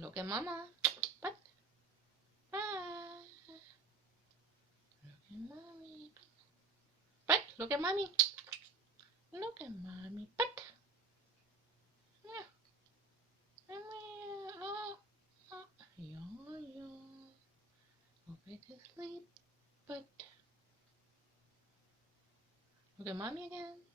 Look at mama. But bye. Look at mommy. But look at mommy. Look at mommy. But yeah. Oh, oh. Yawn. Go back to sleep. But look at mommy again.